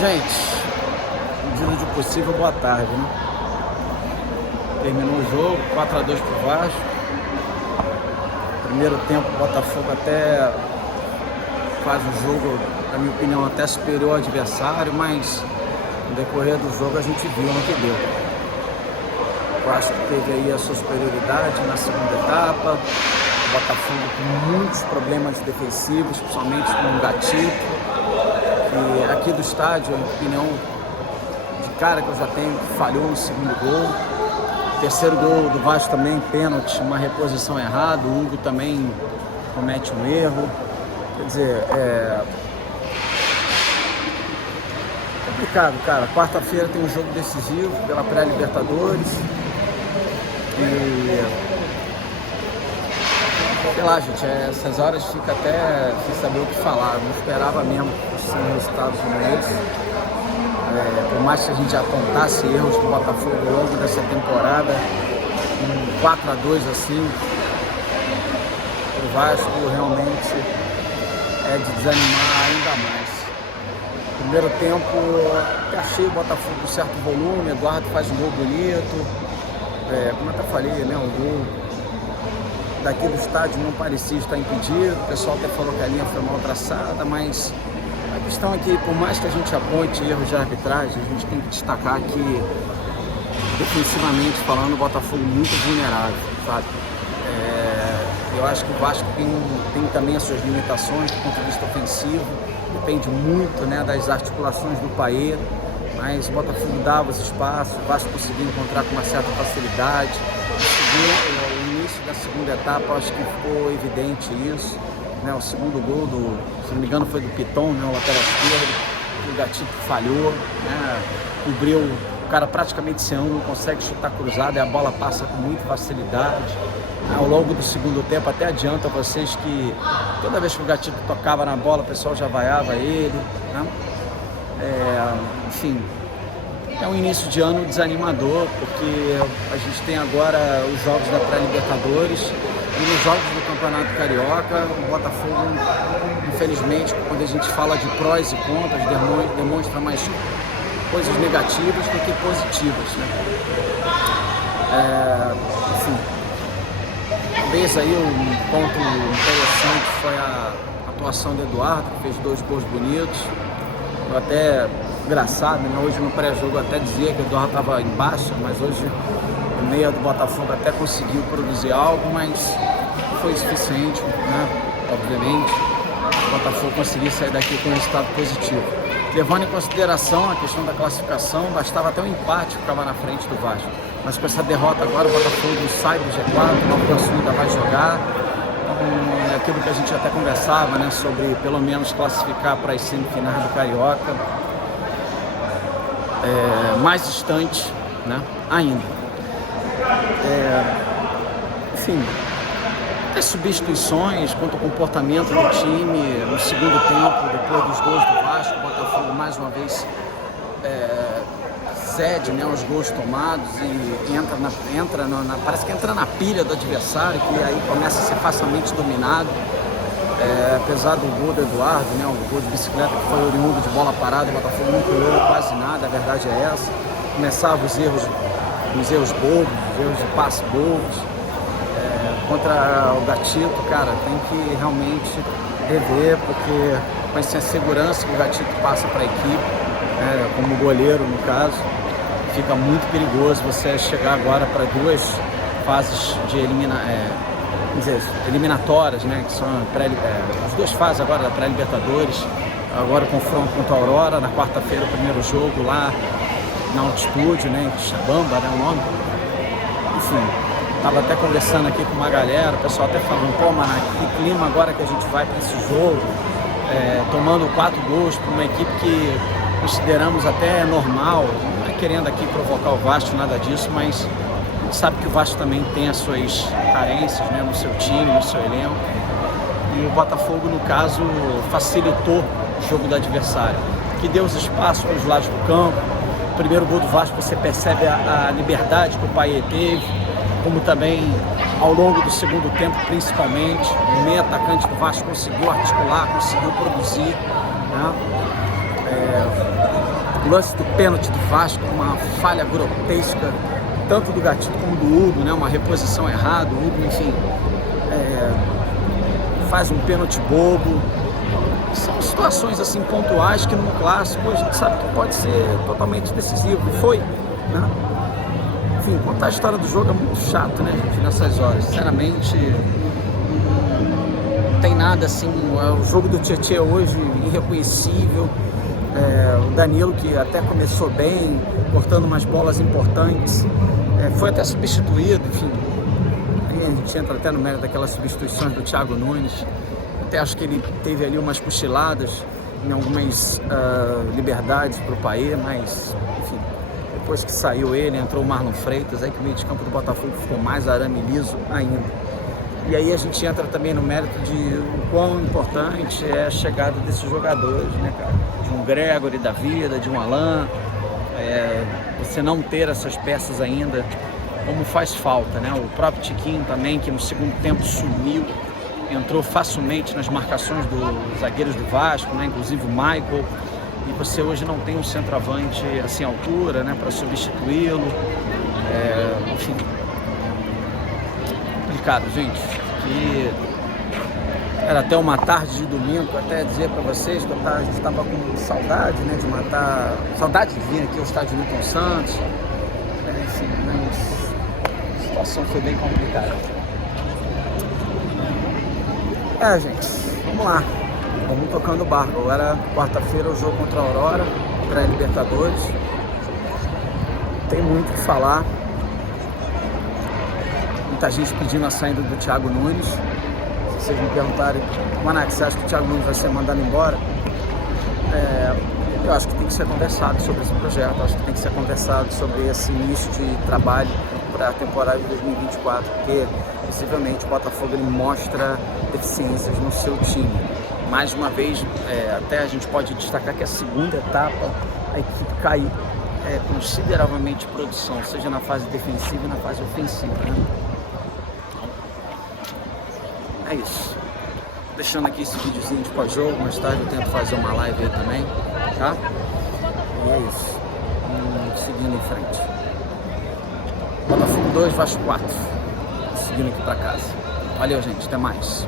Gente, medida de possível, boa tarde, né? Terminou o jogo, 4-2 pro Vasco. Primeiro tempo, o Botafogo até faz o jogo, na minha opinião, até superior ao adversário, mas no decorrer do jogo a gente viu no que deu. O Vasco teve aí a sua superioridade na segunda etapa. O Botafogo com muitos problemas defensivos, principalmente com o Gatito. E aqui do estádio, a opinião de cara que eu já tenho, falhou no segundo gol. O terceiro gol do Vasco também, pênalti, uma reposição errada. O Hugo também comete um erro. Quer dizer, complicado, cara. Quarta-feira tem um jogo decisivo pela pré-Libertadores. E sei lá, gente, essas horas fica até sem saber o que falar. Não esperava mesmo assim, resultados como esse. Por mais que a gente apontasse erros do Botafogo ao longo dessa temporada, um 4-2 assim, o Vasco realmente é de desanimar ainda mais. Primeiro tempo, achei o Botafogo com certo volume, Eduardo faz um gol bonito, como eu até falei, né, o gol daqui do estádio não parecia estar impedido, o pessoal até falou que a linha foi mal traçada, mas a questão é que, por mais que a gente aponte erros de arbitragem, a gente tem que destacar que, defensivamente falando, o Botafogo muito vulnerável, sabe? Eu acho que o Vasco tem também as suas limitações do ponto de vista ofensivo, depende muito, né, das articulações do Paê, mas o Botafogo dava os espaços, o Vasco conseguiu encontrar com uma certa facilidade. O início da segunda etapa, eu acho que ficou evidente isso, né? O segundo gol, se não me engano, foi do Piton, né? O lateral esquerdo, o Gatito falhou, né? Cobriu o cara praticamente sem ângulo, consegue chutar cruzado e a bola passa com muita facilidade. Ao longo do segundo tempo, até adianta vocês que toda vez que o Gatito tocava na bola, o pessoal já vaiava ele, né? Enfim, é um início de ano desanimador, porque a gente tem agora os jogos da pré-Libertadores e nos jogos do Campeonato Carioca, o Botafogo, infelizmente, quando a gente fala de prós e contras, demonstra mais coisas negativas do que positivas, né? Enfim, talvez aí um ponto interessante foi a atuação do Eduardo, que fez 2 gols bonitos. Até engraçado, né? Hoje no pré-jogo até dizia que o Eduardo estava em baixa, mas hoje o meia do Botafogo até conseguiu produzir algo, mas não foi suficiente, né? Obviamente, o Botafogo conseguiu sair daqui com um resultado positivo. Levando em consideração a questão da classificação, bastava até um empate que ficava na frente do Vasco. Mas com essa derrota agora, o Botafogo sai do G4, Nova Iguaçu ainda vai jogar. Então, aquilo que a gente até conversava, né, sobre pelo menos classificar para as semifinais do Carioca, mais distante, né, ainda. Enfim, as substituições quanto ao comportamento do time no segundo tempo, depois dos gols do Vasco, o Botafogo mais uma vez cede, né, os gols tomados e parece que entra na pilha do adversário, que aí começa a ser facilmente dominado. Apesar do gol do Eduardo, né, o gol de bicicleta que foi oriundo de bola parada, o Botafogo não criou quase nada, a verdade é essa. Começava os erros bobos, os erros de passe bobos. Contra o Gatito, cara, tem que realmente rever, porque com essa segurança que o Gatito passa para a equipe, como goleiro no caso, fica muito perigoso você chegar agora para 2 fases de eliminatórias, né, que são as 2 fases agora da pré-Libertadores. Agora o confronto contra a Aurora, na quarta-feira o primeiro jogo lá na altitude, né, em Xabamba, né, o nome. Enfim, estava até conversando aqui com uma galera, o pessoal até falando, pô, mano, que clima agora que a gente vai para esse jogo, tomando 4 gols para uma equipe que consideramos até normal, não é querendo aqui provocar o Vasco, nada disso, mas a gente sabe que o Vasco também tem as suas carências, né, no seu time, no seu elenco, e o Botafogo, no caso, facilitou o jogo do adversário, que deu os espaços para os lados do campo. O primeiro gol do Vasco, você percebe a liberdade que o Paê teve, como também ao longo do segundo tempo, principalmente, o meio atacante do Vasco conseguiu articular, conseguiu produzir, né? O lance do pênalti do Vasco, uma falha grotesca, tanto do Gatito como do Hugo, né? Uma reposição errada. O Hugo, enfim, faz um pênalti bobo. São situações assim pontuais que no clássico a gente sabe que pode ser totalmente decisivo. E foi, né? Enfim, contar a história do jogo é muito chato, né, gente, nessas horas. Sinceramente, não tem nada assim. O jogo do Tietchan hoje, irreconhecível. O Danilo, que até começou bem, cortando umas bolas importantes, foi até substituído, enfim. Aí a gente entra até no mérito daquelas substituições do Thiago Nunes. Até acho que ele teve ali umas cochiladas em algumas liberdades para o Paê, mas, enfim, depois que saiu ele, entrou o Marlon Freitas, aí que o meio de campo do Botafogo ficou mais arame liso ainda. E aí a gente entra também no mérito de o quão importante é a chegada desses jogadores, né, cara? De um Gregory da vida, de um Alan, você não ter essas peças ainda, como faz falta, né? O próprio Tiquinho também, que no segundo tempo sumiu, entrou facilmente nas marcações dos zagueiros do Vasco, né? Inclusive o Michael, e você hoje não tem um centroavante assim à altura, né? Para substituí-lo, enfim, complicado, gente. E era até uma tarde de domingo, até dizer para vocês que a gente estava com saudade, né? De matar, saudade de vir aqui ao estádio Newton Santos, enfim, mas a situação foi bem complicada. Gente, vamos lá, vamos tocando o barco. Agora, quarta-feira, o jogo contra a Aurora, pré-Libertadores. Tem muito o que falar. Muita gente pedindo a saída do Thiago Nunes. Se vocês me perguntarem, Manac, você acha que o Thiago Nunes vai ser mandado embora? Eu acho que tem que ser conversado sobre esse projeto, eu acho que tem que ser conversado sobre esse início de trabalho para a temporada de 2024, porque possivelmente o Botafogo ele mostra deficiências no seu time. Mais uma vez, até a gente pode destacar que a segunda etapa a equipe caiu consideravelmente de produção, seja na fase defensiva e na fase ofensiva, né? É isso. Deixando aqui esse videozinho de pós-jogo, mais tarde eu tento fazer uma live aí também, tá? E é isso. Seguindo em frente. Botafogo 2, Vasco 4. Seguindo aqui pra casa. Valeu, gente. Até mais.